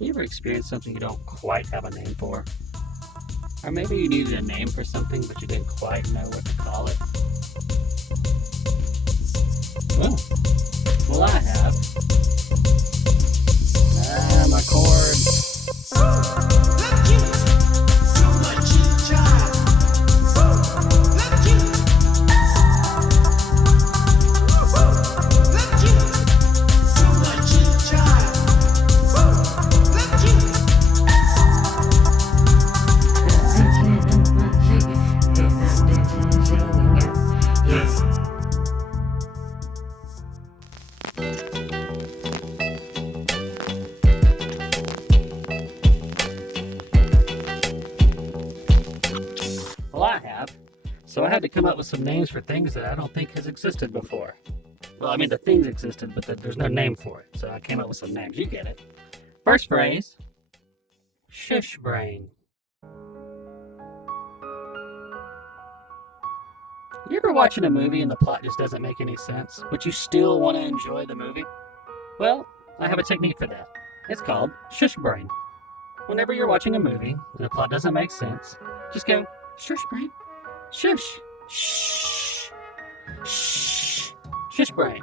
You ever experienced something you don't quite have a name for? Or maybe you needed a name for something, but you didn't quite know what to call it? Well, I have. My chords. Well, I have. So I had to come up with some names for things that I don't think has existed before. Well, I mean, the things existed, but there's no name for it. So I came up with some names. You get it. First phrase, Shush Brain. You ever watching a movie and the plot just doesn't make any sense, but you still want to enjoy the movie? Well, I have a technique for that. It's called Shush Brain. Whenever you're watching a movie and the plot doesn't make sense, just go, Shush Brain. Shush. Shh. Shh. Shush Brain.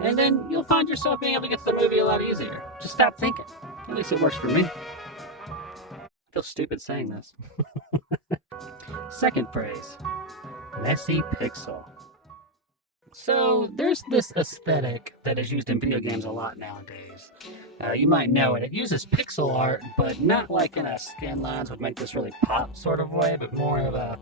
And then you'll find yourself being able to get to the movie a lot easier. Just stop thinking. At least it works for me. I feel stupid saying this. Second phrase. Messy pixel. So there's this aesthetic that is used in video games a lot nowadays. You might know it. It uses pixel art, but not like in a skin lines would make this really pop sort of way, but more of a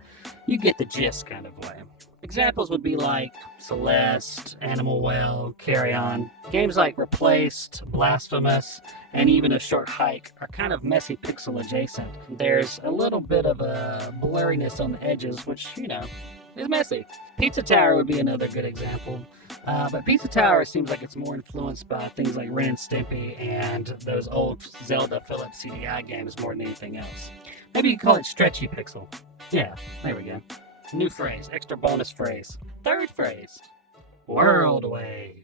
you get the gist kind of way. Examples would be like Celeste, Animal Well, Carrion. Games like Replaced, Blasphemous, and even A Short Hike are kind of messy pixel adjacent. There's a little bit of a blurriness on the edges, which, is messy. Pizza Tower would be another good example. But Pizza Tower seems like it's more influenced by things like Ren and Stimpy and those old Zelda Phillips CDI games more than anything else. Maybe you call it stretchy pixel. Yeah, there we go. New phrase, extra bonus phrase. Third phrase, Worldwave.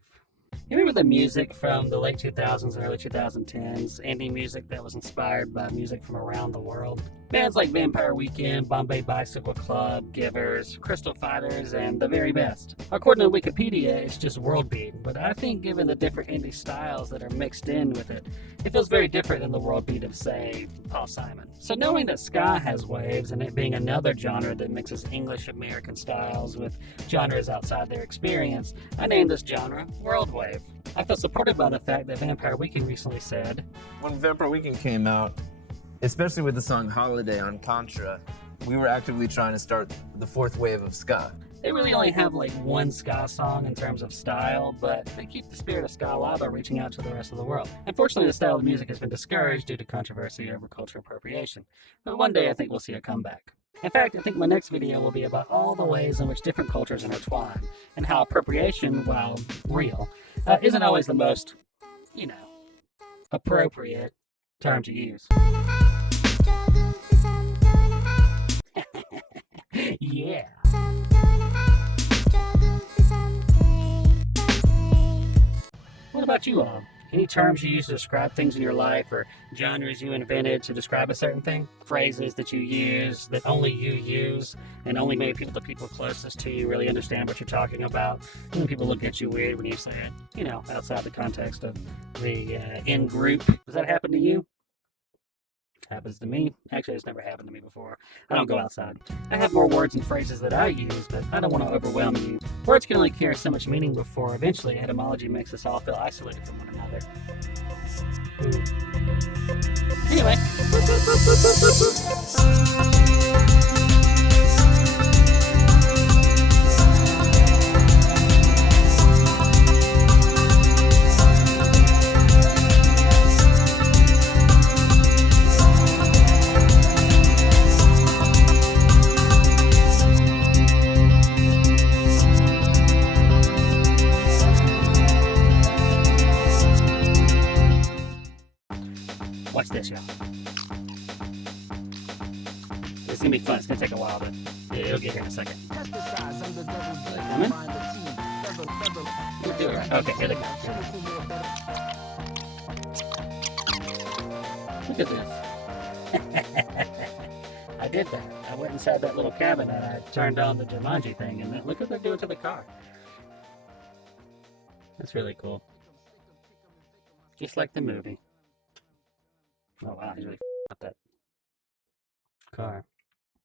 You remember the music from the late 2000s and early 2010s? Indie music that was inspired by music from around the world? Bands like Vampire Weekend, Bombay Bicycle Club, Givers, Crystal Fighters, and the very best. According to Wikipedia, it's just world beat, but I think given the different indie styles that are mixed in with it, it feels very different than the world beat of, say, Paul Simon. So knowing that ska has waves and it being another genre that mixes English-American styles with genres outside their experience, I named this genre Worldwave. I feel supported by the fact that Vampire Weekend recently said, when Vampire Weekend came out, especially with the song Holiday on Contra, we were actively trying to start the fourth wave of ska. They really only have like one ska song in terms of style, but they keep the spirit of ska alive by reaching out to the rest of the world. Unfortunately, the style of music has been discouraged due to controversy over cultural appropriation. But one day I think we'll see a comeback. In fact, I think my next video will be about all the ways in which different cultures intertwine, and how appropriation, while real, isn't always the most, appropriate term to use. Yeah. What about you all? Any terms you use to describe things in your life, or genres you invented to describe a certain thing? Phrases that you use that only you use, and only maybe the people closest to you really understand what you're talking about? And people look at you weird when you say it, outside the context of the in-group. Does that happen to you? Happens to me. Actually, it's never happened to me before. I don't go outside. I have more words and phrases that I use, but I don't want to overwhelm you. Words can only carry so much meaning before eventually etymology makes us all feel isolated from one another. Anyway. Watch this, y'all. It's gonna be fun. It's gonna take a while, but it'll get here in a second. Coming? We'll do it right. Okay, here they go. Look at this. I did that. I went inside that little cabin and I turned on the Jumanji thing, and then look what they're doing to the car. That's really cool. Just like the movie. Oh wow, he's really up that car.